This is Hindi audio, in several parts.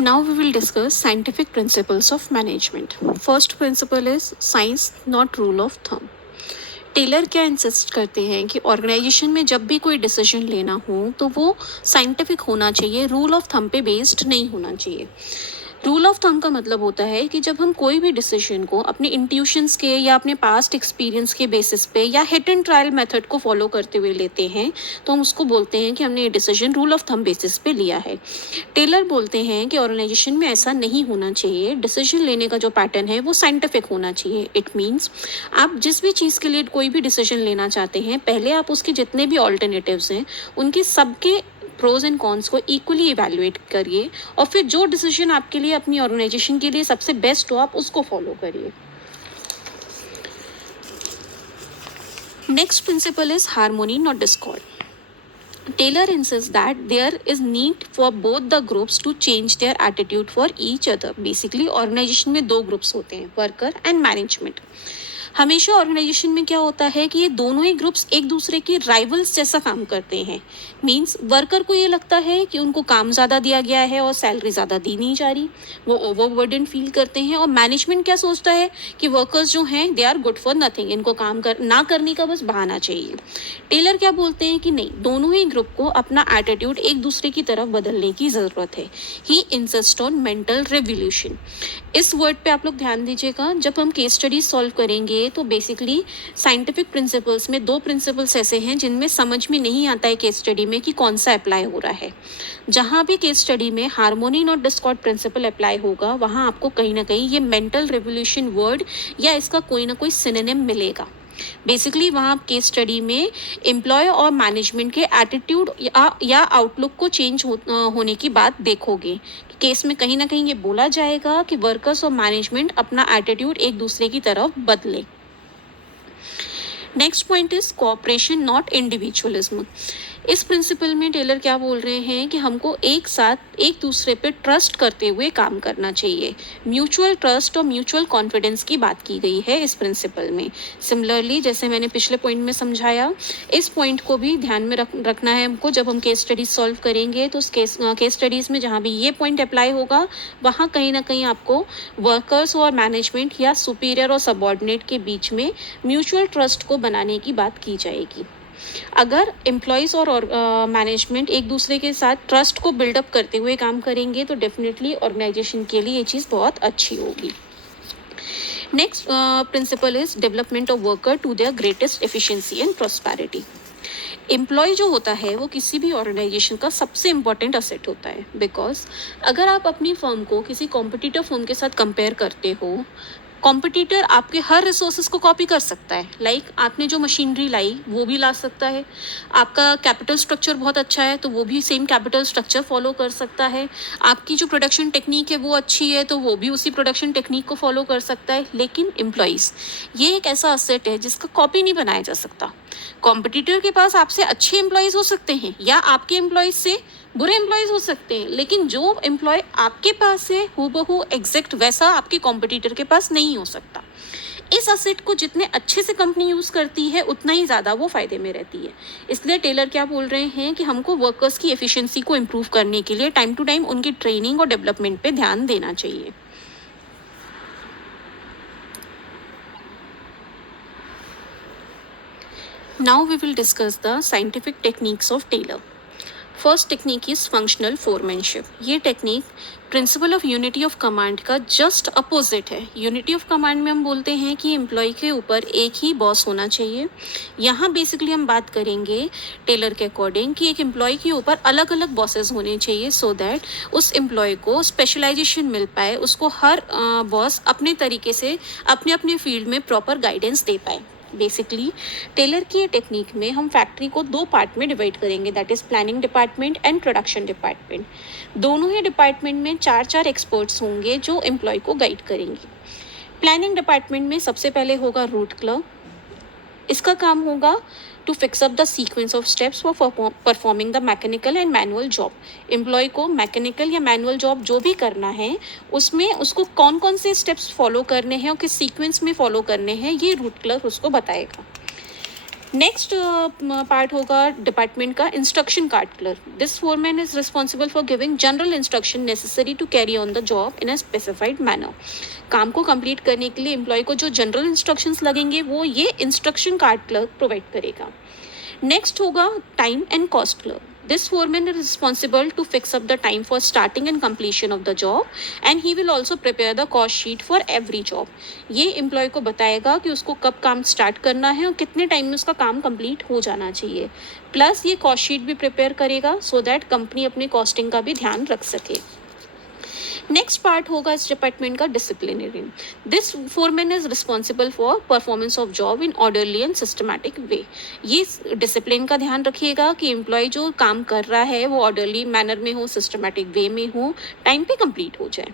Now we will discuss scientific principles of management. First principle is science, not rule of thumb. Taylor क्या इंसिस्ट करते हैं कि ऑर्गेनाइजेशन में जब भी कोई डिसीजन लेना हो तो वो साइंटिफिक होना चाहिए, रूल ऑफ थंब पे बेस्ड नहीं होना चाहिए। रूल ऑफ थंब का मतलब होता है कि जब हम कोई भी डिसीजन को अपने इंट्यूशंस के या अपने पास्ट एक्सपीरियंस के बेसिस पे या हिट एंड ट्रायल मेथड को फॉलो करते हुए लेते हैं तो हम उसको बोलते हैं कि हमने ये decision rule of thumb basis पे लिया है। टेलर बोलते हैं कि ऑर्गेनाइजेशन में ऐसा नहीं होना चाहिए, डिसीजन लेने का जो पैटर्न है वो साइंटिफिक होना चाहिए। इट मीन्स आप जिस भी चीज़ के लिए कोई भी डिसीजन लेना चाहते हैं, पहले आप उसके जितने भी ऑल्टरनेटिव्स हैं उनके सबके प्रोज एंड कॉन्स को इक्वली इवैल्यूएट करिए और फिर जो डिसीजन आपके लिए अपनी ऑर्गेनाइजेशन के लिए सबसे बेस्ट हो आप उसको फॉलो करिए। Next principle is harmony not Discord. Taylor insists that there is need for both the groups to change their attitude for each other. Basically, organization में दो groups होते हैं, worker and management. हमेशा ऑर्गेनाइजेशन में क्या होता है कि ये दोनों ही ग्रुप्स एक दूसरे के राइवल्स जैसा काम करते हैं। मींस वर्कर को ये लगता है कि उनको काम ज़्यादा दिया गया है और सैलरी ज़्यादा दी नहीं जा रही, वो ओवरबर्डन फील करते हैं। और मैनेजमेंट क्या सोचता है कि वर्कर्स जो हैं they are good for nothing, इनको काम ना करने का बस बहाना चाहिए। टेलर क्या बोलते हैं कि नहीं, दोनों ही ग्रुप को अपना एटीट्यूड एक दूसरे की तरफ बदलने की ज़रूरत है। ही इंसिस्ट ऑन मेंटल रेवोल्यूशन। इस वर्ड पे आप लोग ध्यान दीजिएगा। जब हम केस स्टडीज सॉल्व करेंगे तो बेसिकली साइंटिफिक प्रिंसिपल्स में दो प्रिंसिपल्स ऐसे हैं जिनमें समझ में नहीं आता है केस स्टडी में कि कौन सा अप्लाई हो रहा है। जहाँ भी केस स्टडी में harmony not Discord principal apply होगा वहाँ आपको कहीं ना कहीं ये मेंटल रेवोल्यूशन वर्ड या इसका कोई ना कोई सिनोनिम मिलेगा। बेसिकली वहाँ आप केस स्टडी में एम्प्लॉय और मैनेजमेंट के एटीट्यूड या आउटलुक को चेंज होने की बात देखोगे। केस में कहीं ना कहीं ये बोला जाएगा कि वर्कर्स और मैनेजमेंट अपना एटीट्यूड एक दूसरे की तरफ बदले। Next point is cooperation not individualism. इस प्रिंसिपल में टेलर क्या बोल रहे हैं कि हमको एक साथ एक दूसरे पे ट्रस्ट करते हुए काम करना चाहिए। म्यूचुअल ट्रस्ट और म्यूचुअल कॉन्फिडेंस की बात की गई है इस प्रिंसिपल में। सिमिलरली जैसे मैंने पिछले पॉइंट में समझाया, इस पॉइंट को भी ध्यान में रखना है हमको जब हम केस स्टडीज सॉल्व करेंगे। तो उस केस स्टडीज़ में जहाँ भी ये पॉइंट अप्लाई होगा वहाँ कहीं ना कहीं आपको वर्कर्स और मैनेजमेंट या सुपीरियर और सबॉर्डिनेट के बीच में म्यूचुअल ट्रस्ट को बनाने की बात की जाएगी। अगर एम्प्लॉयज़ और मैनेजमेंट एक दूसरे के साथ ट्रस्ट को बिल्डअप करते हुए काम करेंगे तो डेफिनेटली ऑर्गेनाइजेशन के लिए ये चीज़ बहुत अच्छी होगी। Next principle is development of worker to their greatest efficiency and prosperity. Employ जो होता है वो किसी भी ऑर्गेनाइजेशन का सबसे इम्पॉर्टेंट असेट होता है। बिकॉज अगर आप अपनी फर्म को किसी कॉम्पिटिटिव फर्म के साथ कंपेयर करते हो, कॉम्पिटिटर आपके हर रिसोर्सेज को कॉपी कर सकता है। लाइक आपने जो मशीनरी लाई वो भी ला सकता है, आपका कैपिटल स्ट्रक्चर बहुत अच्छा है तो वो भी सेम कैपिटल स्ट्रक्चर फॉलो कर सकता है, आपकी जो प्रोडक्शन टेक्निक है वो अच्छी है तो वो भी उसी प्रोडक्शन टेक्निक को फॉलो कर सकता है। लेकिन एम्प्लॉयज़ ये एक ऐसा असेट है जिसका कॉपी नहीं बनाया जा सकता। कॉम्पिटिटर के पास आपसे अच्छे एम्प्लॉयज़ हो सकते हैं या आपके एम्प्लॉयज़ से बुरे एम्प्लॉयज़ हो सकते हैं, लेकिन जो एम्प्लॉय आपके पास है हूबहू एग्जैक्ट वैसा आपके कॉम्पिटिटर के पास नहीं हो सकता। इस असेट को जितने अच्छे से कंपनी यूज़ करती है उतना ही ज़्यादा वो फ़ायदे में रहती है। इसलिए टेलर क्या बोल रहे हैं कि हमको वर्कर्स की एफिशिएंसी को इम्प्रूव करने के लिए टाइम टू टाइम उनकी ट्रेनिंग और डेवलपमेंट पे ध्यान देना चाहिए। Now we will discuss the scientific techniques of Taylor. First technique is functional foremanship. ये technique principle of unity of command का जस्ट अपोजिट है। यूनिटी ऑफ कमांड में हम बोलते हैं कि एम्प्लॉय के ऊपर एक ही बॉस होना चाहिए। यहाँ बेसिकली हम बात करेंगे टेलर के अकॉर्डिंग कि एक एम्प्लॉय के ऊपर अलग अलग बॉसेस होने चाहिए सो दैट उस एम्प्लॉय को स्पेशलाइजेशन मिल पाए, उसको हर बॉस अपने तरीके से अपने अपने फील्ड में प्रॉपर गाइडेंस दे पाए। बेसिकली टेलर की टेक्निक में हम फैक्ट्री को दो पार्ट में डिवाइड करेंगे, that is planning department and production department. दोनों ही डिपार्टमेंट में चार चार एक्सपर्ट्स होंगे जो एम्प्लॉय को गाइड करेंगे। प्लानिंग डिपार्टमेंट में सबसे पहले होगा रूट क्लर्क। इसका काम होगा to fix up the sequence of steps for performing the mechanical and manual job. Employ को मैकेनिकल या मैनुअल जॉब जो भी करना है उसमें उसको कौन कौन से स्टेप्स फॉलो करने हैं और किस सीक्वेंस में फॉलो करने हैं ये रूट क्लर्क उसको बताएगा। नेक्स्ट पार्ट होगा डिपार्टमेंट का instruction card clerk. This foreman is responsible for giving general instruction necessary to carry on the job in a specified manner. काम को कंप्लीट करने के लिए एम्प्लॉय को जो जनरल इंस्ट्रक्शंस लगेंगे वो ये इंस्ट्रक्शन कार्ड क्लर्क प्रोवाइड करेगा. नेक्स्ट होगा time and cost clerk. This foreman is responsible to fix up the time for starting and completion of the job and he will also prepare the cost sheet for every job. ये एम्प्लॉय को बताएगा कि उसको कब काम स्टार्ट करना है और कितने टाइम में उसका काम कंप्लीट हो जाना चाहिए. प्लस ये कॉस्ट शीट भी प्रिपेयर करेगा सो दैट कंपनी अपनी कॉस्टिंग का भी ध्यान रख सके. नेक्स्ट पार्ट होगा इस डिपार्टमेंट का disciplinary. This foreman is responsible for performance of job in orderly and systematic way. ये डिसिप्लिन का ध्यान रखिएगा कि एम्प्लॉय जो काम कर रहा है वो ऑर्डरली मैनर में हो, सिस्टमैटिक वे में हो, टाइम पे कंप्लीट हो जाए.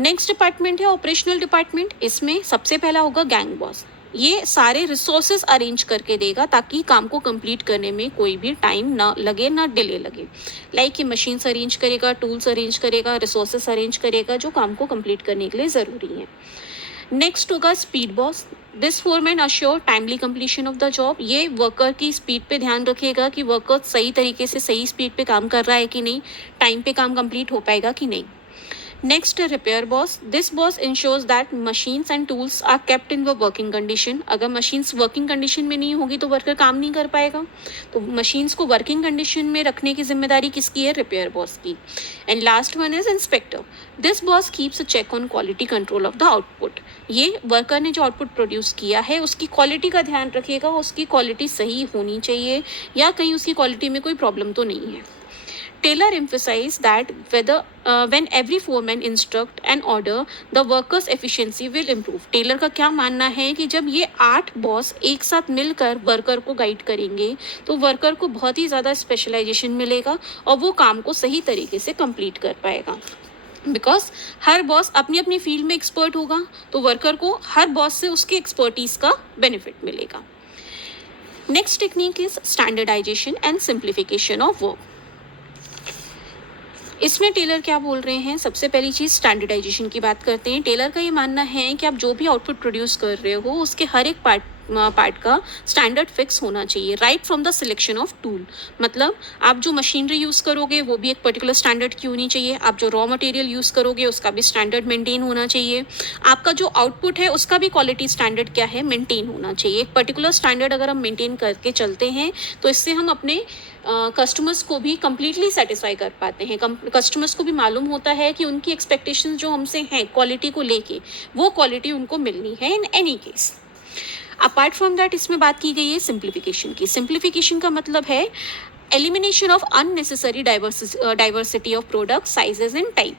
नेक्स्ट डिपार्टमेंट है ऑपरेशनल डिपार्टमेंट. इसमें सबसे पहला होगा गैंग बॉस. ये सारे रिसोर्सेज अरेंज करके देगा ताकि काम को कंप्लीट करने में कोई भी टाइम ना लगे, ना डिले लगे. लाइक ये मशीन्स अरेंज करेगा, टूल्स अरेंज करेगा, रिसोर्सेज अरेंज करेगा जो काम को कंप्लीट करने के लिए ज़रूरी है. नेक्स्ट होगा speed boss. This foreman assure timely completion of the job. ये वर्कर की स्पीड पे ध्यान रखेगा कि वर्कर सही तरीके से सही स्पीड पे काम कर रहा है कि नहीं, टाइम पे काम कंप्लीट हो पाएगा कि नहीं. Next repair boss. This boss ensures that machines and tools are kept in a working condition. अगर मशीन्स वर्किंग कंडीशन में नहीं होगी तो वर्कर काम नहीं कर पाएगा. तो मशीन्स को वर्किंग कंडीशन में रखने की जिम्मेदारी किसकी है? रिपेयर बॉस की. And last one is inspector. This boss keeps a check on quality control of the output. ये वर्कर ने जो आउटपुट प्रोड्यूस किया है उसकी क्वालिटी का ध्यान रखिएगा, उसकी क्वालिटी सही होनी चाहिए या कहीं उसकी क्वालिटी में कोई प्रॉब्लम तो नहीं है. Taylor emphasized that when every foreman instruct and order, the workers' efficiency will improve. Taylor का क्या मानना है कि जब ये 8 बॉस एक साथ मिलकर वर्कर को गाइड करेंगे तो वर्कर को बहुत ही ज़्यादा स्पेशलाइजेशन मिलेगा और वो काम को सही तरीके से कंप्लीट कर पाएगा. बिकॉज हर बॉस अपनी अपनी फील्ड में एक्सपर्ट होगा तो वर्कर को हर बॉस से उसके एक्सपर्टीज़ का बेनिफिट मिलेगा. Next technique is standardisation and simplification of work. इसमें टेलर क्या बोल रहे हैं? सबसे पहली चीज़ स्टैंडर्डाइजेशन की बात करते हैं. टेलर का ये मानना है कि आप जो भी आउटपुट प्रोड्यूस कर रहे हो उसके हर एक पार्ट का स्टैंडर्ड फिक्स होना चाहिए. Right from the selection of tool. मतलब आप जो मशीनरी यूज़ करोगे वो भी एक पर्टिकुलर स्टैंडर्ड की होनी चाहिए. आप जो रॉ मटेरियल यूज़ करोगे उसका भी स्टैंडर्ड मेंटेन होना चाहिए. आपका जो आउटपुट है उसका भी क्वालिटी स्टैंडर्ड क्या है? मेंटेन होना चाहिए. एक पर्टिकुलर स्टैंडर्ड अगर हम मेंटेन करके चलते हैं तो इससे हम अपने कस्टमर्स को भी कम्प्लीटली सेटिस्फाई कर पाते हैं. कस्टमर्स को भी मालूम होता है कि उनकी एक्सपेक्टेशंस जो हमसे हैं क्वालिटी को लेके वो क्वालिटी उनको मिलनी है in any case. Apart from that इसमें बात की गई है सिंप्लीफिकेशन की. सिंप्लीफिकेशन का मतलब है elimination of unnecessary diversity of product sizes and type.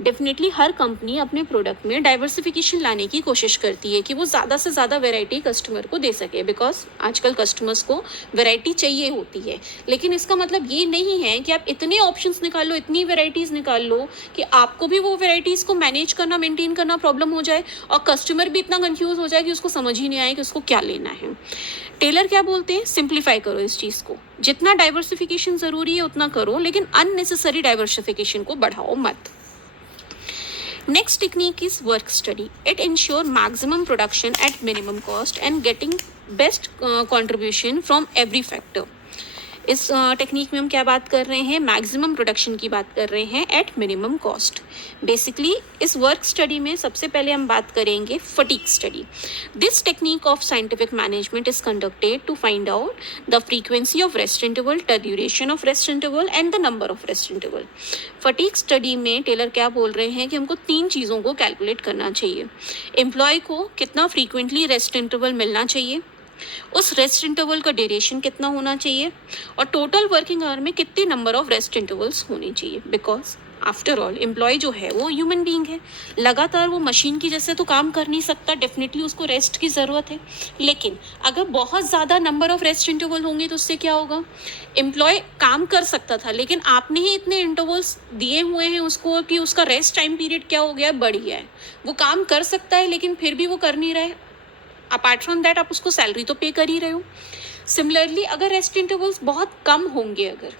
Definitely her company अपने प्रोडक्ट में डाइवर्सिफिकेशन लाने की कोशिश करती है कि वो ज़्यादा से ज़्यादा वैरायटी कस्टमर को दे सके. बिकॉज आजकल कस्टमर्स को वैरायटी चाहिए होती है. लेकिन इसका मतलब ये नहीं है कि आप इतने ऑप्शंस निकाल लो, इतनी वैरायटीज़ निकाल लो कि आपको भी वो वैरायटीज़ को मैनेज करना, मेंटेन करना प्रॉब्लम हो जाए और कस्टमर भी इतना कन्फ्यूज़ हो जाए कि उसको समझ ही नहीं आए कि उसको क्या लेना है. टेलर क्या बोलते हैं? सिंप्लीफाई करो इस चीज़ को. जितना डाइवर्सिफिकेशन ज़रूरी है उतना करो, लेकिन अननेसेसरी डाइवर्सिफिकेशन को बढ़ाओ मत. Next technique is work study. It ensures maximum production at minimum cost and getting best contribution from every factor. इस टेक्निक में हम क्या बात कर रहे हैं? मैक्सिमम प्रोडक्शन की बात कर रहे हैं एट मिनिमम कॉस्ट. बेसिकली इस वर्क स्टडी में सबसे पहले हम बात करेंगे fatigue study. This technique of scientific management is conducted to find out the frequency of rest interval, the duration of rest interval and the number of rest interval. Fatigue study में टेलर क्या बोल रहे हैं कि हमको 3 चीज़ों को कैलकुलेट करना चाहिए. एम्प्लॉय को कितना फ्रीक्वेंटली रेस्ट इंटरवल मिलना चाहिए, उस रेस्ट इंटरवल का ड्यूरेशन कितना होना चाहिए और टोटल वर्किंग आवर में कितने नंबर ऑफ रेस्ट इंटरवल्स होने चाहिए. बिकॉज आफ्टर ऑल एम्प्लॉय जो है वो ह्यूमन बीइंग है. लगातार वो मशीन की जैसे तो काम कर नहीं सकता. डेफिनेटली उसको रेस्ट की ज़रूरत है. लेकिन अगर बहुत ज़्यादा नंबर ऑफ रेस्ट इंटरवल होंगे तो उससे क्या होगा? एम्प्लॉय काम कर सकता था लेकिन आपने ही इतने इंटरवल्स दिए हुए हैं उसको कि उसका रेस्ट टाइम पीरियड क्या हो गया? बढ़ गया है. वो काम कर सकता है लेकिन फिर भी वो कर नहीं रहा है. अपार्ट फ्रॉम दैट आप उसको सैलरी तो पे कर ही रहे हो. सिमिलरली अगर रेस्ट इंटरवल्स बहुत कम होंगे, अगर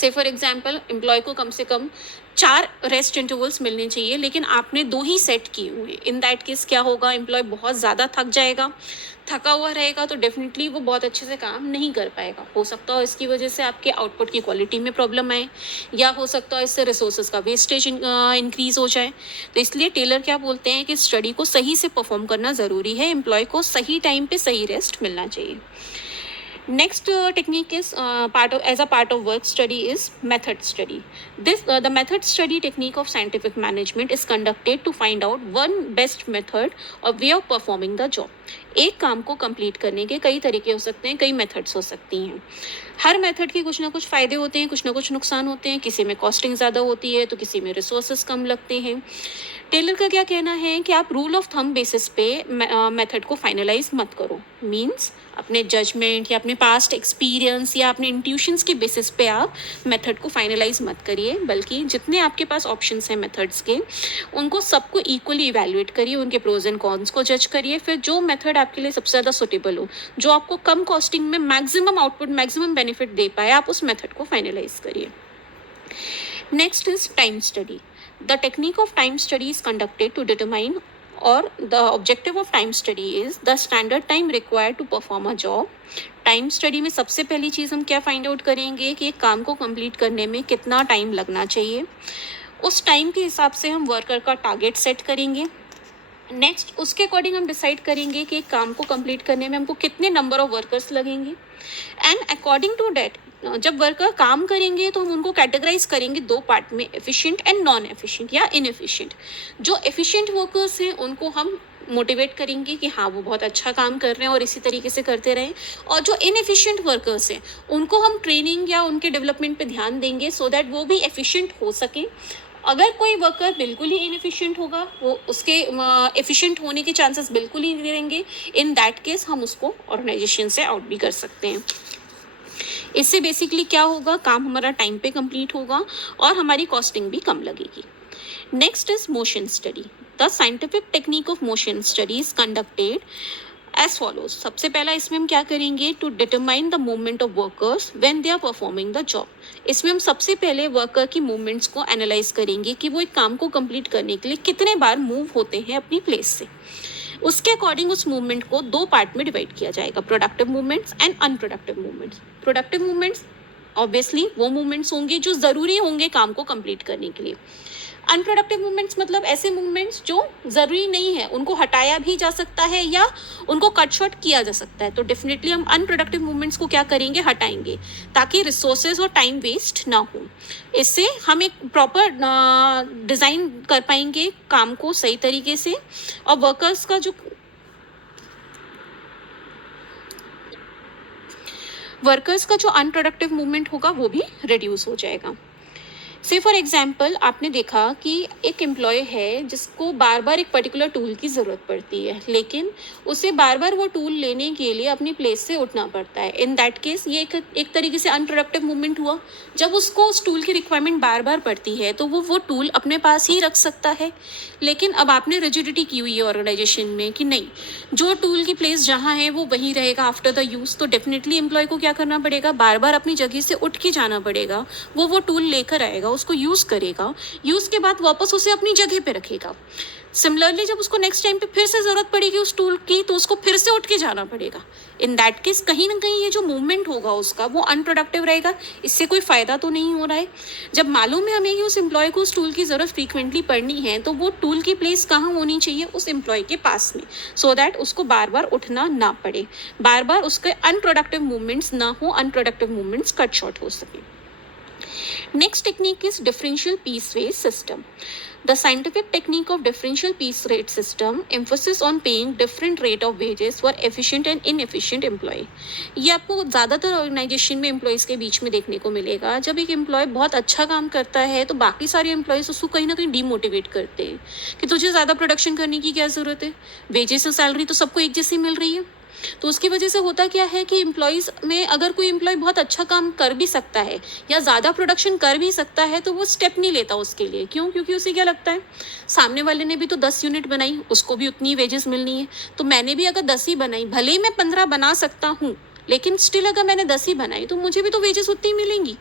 से फॉर एग्जाम्पल एम्प्लॉय को कम से कम 4 रेस्ट इंटरवल्स मिलने चाहिए, लेकिन आपने 2 ही सेट किए हुए। इन दैट केस क्या होगा, एम्प्लॉय बहुत ज़्यादा थक जाएगा, थका हुआ रहेगा तो डेफिनेटली वो बहुत अच्छे से काम नहीं कर पाएगा। हो सकता है इसकी वजह से आपके आउटपुट की क्वालिटी में प्रॉब्लम आए, या हो सकता है इससे रिसोर्सेज का वेस्टेज इंक्रीज हो जाए। तो इसलिए टेलर क्या बोलते हैं कि स्टडी को सही से परफॉर्म करना ज़रूरी है, एम्प्लॉय को सही टाइम पे सही रेस्ट मिलना चाहिए। Next technique is as a part of work study is method study. The method study technique of scientific management is conducted to find out one best method or way of performing the job. एक काम को कंप्लीट करने के कई तरीके हो सकते हैं, कई मेथड्स हो सकती हैं। हर मेथड के कुछ ना कुछ फ़ायदे होते हैं, कुछ ना कुछ नुकसान होते हैं। किसी में कॉस्टिंग ज़्यादा होती है तो किसी में रिसोर्सेज कम लगते हैं। टेलर का क्या कहना है कि आप रूल ऑफ थंब बेसिस पे मेथड को फाइनलाइज मत करो। मींस अपने जजमेंट या अपने पास्ट एक्सपीरियंस या अपने इंट्यूशंस के बेसिस पे आप मेथड को फाइनलाइज मत करिए, बल्कि जितने आपके पास ऑप्शंस हैं मेथड्स के, उनको सबको इक्वली इवैल्यूएट करिए, उनके प्रोज एंड कॉन्स को जज करिए। फिर जो मेथड आपके लिए सबसे ज़्यादा सुटेबल हो, जो आपको कम कॉस्टिंग में मैक्सिमम आउटपुट, मैक्सिमम बेनिफिट दे पाए, आप उस मेथड को फाइनलाइज करिए। Next is time study. The technique of time study is conducted to determine, or the objective of time study is the standard time required to perform a job. Time study में सबसे पहली चीज़ हम क्या फाइंड आउट करेंगे कि एक काम को कंप्लीट करने में कितना टाइम लगना चाहिए। उस टाइम के हिसाब से हम वर्कर का टारगेट सेट करेंगे। नेक्स्ट उसके अकॉर्डिंग हम डिसाइड करेंगे कि एक काम को कंप्लीट करने में हमको कितने नंबर ऑफ वर्कर्स लगेंगे। एंड अकॉर्डिंग टू डैट जब वर्कर काम करेंगे तो हम उनको कैटेगराइज करेंगे 2 पार्ट में, एफिशिएंट एंड नॉन एफिशिएंट या इनएफिशिएंट। जो एफिशिएंट वर्कर्स हैं उनको हम मोटिवेट करेंगे कि हाँ वो बहुत अच्छा काम कर रहे हैं और इसी तरीके से करते रहें, और जो इनएफिशिएंट वर्कर्स हैं उनको हम ट्रेनिंग या उनके डेवलपमेंट पे ध्यान देंगे सो दैट वो भी एफिशिएंट हो सके। अगर कोई वर्कर बिल्कुल ही इनएफिशिएंट होगा, वो उसके एफिशिएंट होने के चांसेस बिल्कुल ही नहीं रहेंगे, इन दैट केस हम उसको ऑर्गेनाइजेशन से आउट भी कर सकते हैं। इससे बेसिकली क्या होगा, काम हमारा टाइम पे कंप्लीट होगा और हमारी कॉस्टिंग भी कम लगेगी। Next is motion study. The scientific technique of motion study is conducted as follows. सबसे पहला इसमें हम क्या करेंगे, to determine the movement of workers when they are performing the job. इसमें हम सबसे पहले वर्कर की मूवमेंट्स को एनालाइज करेंगे कि वो एक काम को कंप्लीट करने के लिए कितने बार मूव होते हैं अपनी प्लेस से। उसके अकॉर्डिंग उस मूवमेंट को 2 पार्ट में डिवाइड किया जाएगा, productive movements and unproductive movements. Productive movements obviously वो मूवमेंट्स होंगे जो ज़रूरी होंगे काम को कंप्लीट करने के लिए। अनप्रोडक्टिव मूवमेंट्स मतलब ऐसे मूवमेंट्स जो ज़रूरी नहीं है, उनको हटाया भी जा सकता है या उनको कट शॉर्ट किया जा सकता है। तो डेफिनेटली हम अनप्रोडक्टिव मूवमेंट्स को क्या करेंगे, हटाएंगे, ताकि रिसोर्सेज और टाइम वेस्ट ना हो। इससे हम एक प्रॉपर डिज़ाइन कर पाएंगे काम को सही तरीके से, और वर्कर्स का जो अनप्रोडक्टिव मूवमेंट होगा वो भी रिड्यूस हो जाएगा। से फॉर एग्जाम्पल आपने देखा कि एक एम्प्लॉय है जिसको बार बार एक पर्टिकुलर टूल की ज़रूरत पड़ती है, लेकिन उसे बार बार वो टूल लेने के लिए अपनी प्लेस से उठना पड़ता है। इन दैट केस ये एक तरीके से अनप्रोडक्टिव मूवमेंट हुआ। जब उसको उस टूल की रिक्वायरमेंट बार बार पड़ती है तो वो टूल अपने पास ही रख सकता है, लेकिन अब आपने रिजिडिटी की हुई है ऑर्गेनाइजेशन में कि नहीं, जो टूल की प्लेस जहाँ है वो वहीं रहेगा आफ्टर द यूज़। तो डेफिनेटली एम्प्लॉय को क्या करना पड़ेगा, बार बार अपनी जगह से उठ के जाना पड़ेगा। वो टूल लेकर आएगा, उसको यूज़ करेगा, यूज़ के बाद वापस उसे अपनी जगह पे रखेगा। सिमिलरली जब उसको नेक्स्ट टाइम पे फिर से ज़रूरत पड़ेगी उस टूल की, तो उसको फिर से उठ के जाना पड़ेगा। इन दैट केस कहीं ना कहीं ये जो मूवमेंट होगा उसका वो अनप्रोडक्टिव रहेगा, इससे कोई फ़ायदा तो नहीं हो रहा है। जब मालूम है हमें कि उस एम्प्लॉय को उस टूल की ज़रूरत फ्रीक्वेंटली पड़नी है, तो वो टूल की प्लेस कहाँ होनी चाहिए, उस एम्प्लॉय के पास में, सो दैट उसको बार बार उठना ना पड़े, बार बार उसके अनप्रोडक्टिव मूवमेंट्स ना हो, अनप्रोडक्टिव मूवमेंट्स कट शॉर्ट हो सके। Next technique is differential piece rate system. The scientific technique of differential piece rate system emphasis on paying different rate of wages for efficient and inefficient employee. ये आपको ज़्यादातर ऑर्गेनाइजेशन में एम्प्लॉयज़ के बीच में देखने को मिलेगा। जब एक एम्प्लॉय बहुत अच्छा काम करता है तो बाकी सारे एम्प्लॉयज़ उसको कहीं ना कहीं डीमोटिवेट करते हैं कि तुझे ज़्यादा प्रोडक्शन करने की क्या ज़रूरत है, वेजेस और सैलरी तो सबको एक जैसी मिल रही है। तो उसकी वजह से होता क्या है कि एम्प्लॉयज़ में अगर कोई एम्प्लॉय बहुत अच्छा काम कर भी सकता है या ज़्यादा प्रोडक्शन कर भी सकता है, तो वो स्टेप नहीं लेता उसके लिए। क्यों? क्योंकि उसे क्या लगता है, सामने वाले ने भी तो 10 यूनिट बनाई, उसको भी उतनी वेजेस मिलनी है, तो मैंने भी अगर 10 ही बनाई, भले ही मैं 15 बना सकता हूँ, लेकिन स्टिल अगर मैंने 10 ही बनाई तो मुझे भी तो वेजेस उतनी मिलेंगी।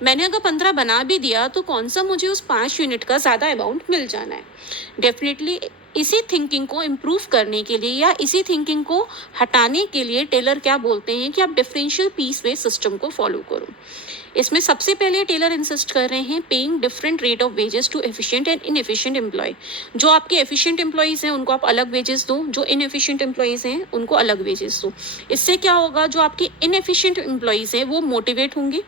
मैंने अगर 15 बना भी दिया तो कौन सा मुझे उस 5 यूनिट का ज़्यादा अमाउंट मिल जाना है। डेफिनेटली इसी थिंकिंग को इम्प्रूव करने के लिए या इसी थिंकिंग को हटाने के लिए टेलर क्या बोलते हैं कि आप डिफरेंशियल पीस वे सिस्टम को फॉलो करो। इसमें सबसे पहले टेलर इंसिस्ट कर रहे हैं paying different rate of wages to efficient and inefficient employ. जो आपके एफिशिएंट एम्प्लॉयज़ हैं उनको आप अलग वेजेस दो, जो इनएफिशिएंट एम्प्लॉयज़ हैं उनको अलग वेजेस दो। इससे क्या होगा, जो आपके इनएफिशिएंट एम्प्लॉयज़ हैं वो मोटिवेट होंगे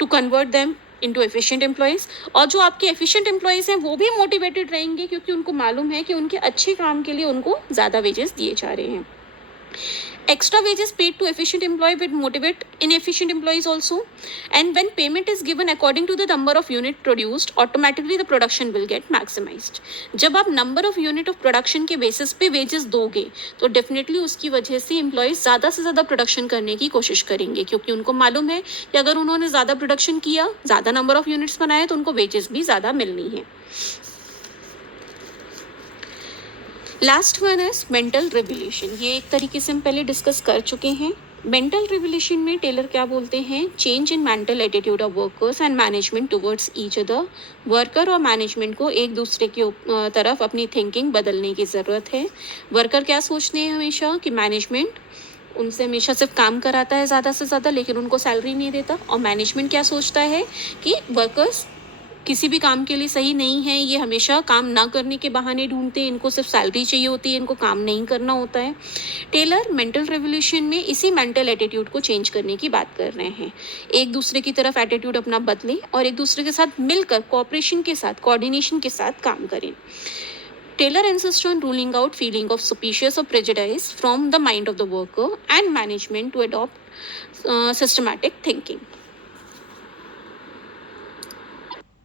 to convert them into efficient employees, और जो आपके एफिशिएंट एम्प्लॉयज़ हैं वो भी मोटिवेटेड रहेंगे क्योंकि उनको मालूम है कि उनके अच्छे काम के लिए उनको ज़्यादा वेजेस दिए जा रहे हैं। Extra wages paid to efficient employee will motivate inefficient employees also, and when payment is given according to the number of unit produced, automatically the production will get maximized. जब आप number of unit of production के basis पे wages दोगे तो definitely उसकी वजह से employees ज़्यादा से ज़्यादा production करने की कोशिश करेंगे क्योंकि उनको मालूम है कि अगर उन्होंने ज़्यादा production किया, ज़्यादा number of units बनाए तो उनको wages भी ज़्यादा मिलनी है। Last one is mental revolution. ये एक तरीके से हम पहले डिस्कस कर चुके हैं। मेंटल रेवोल्यूशन में टेलर क्या बोलते हैं, change in mental attitude of workers and management towards each other. Worker और मैनेजमेंट को एक दूसरे के तरफ अपनी थिंकिंग बदलने की ज़रूरत है। वर्कर क्या सोचते हैं हमेशा कि मैनेजमेंट उनसे हमेशा सिर्फ काम कराता है ज़्यादा से ज़्यादा लेकिन उनको सैलरी नहीं देता, और मैनेजमेंट क्या सोचता है कि वर्कर्स किसी भी काम के लिए सही नहीं है, ये हमेशा काम ना करने के बहाने ढूंढते हैं, इनको सिर्फ सैलरी चाहिए होती है, इनको काम नहीं करना होता है। टेलर मेंटल रेवोल्यूशन में इसी मेंटल एटीट्यूड को चेंज करने की बात कर रहे हैं। एक दूसरे की तरफ एटीट्यूड अपना बदलें और एक दूसरे के साथ मिलकर कोऑपरेशन के साथ, कोऑर्डिनेशन के साथ काम करें। Taylor insists on ruling out feeling of suspicious or prejudice from the mind of the worker and management to adopt systematic thinking.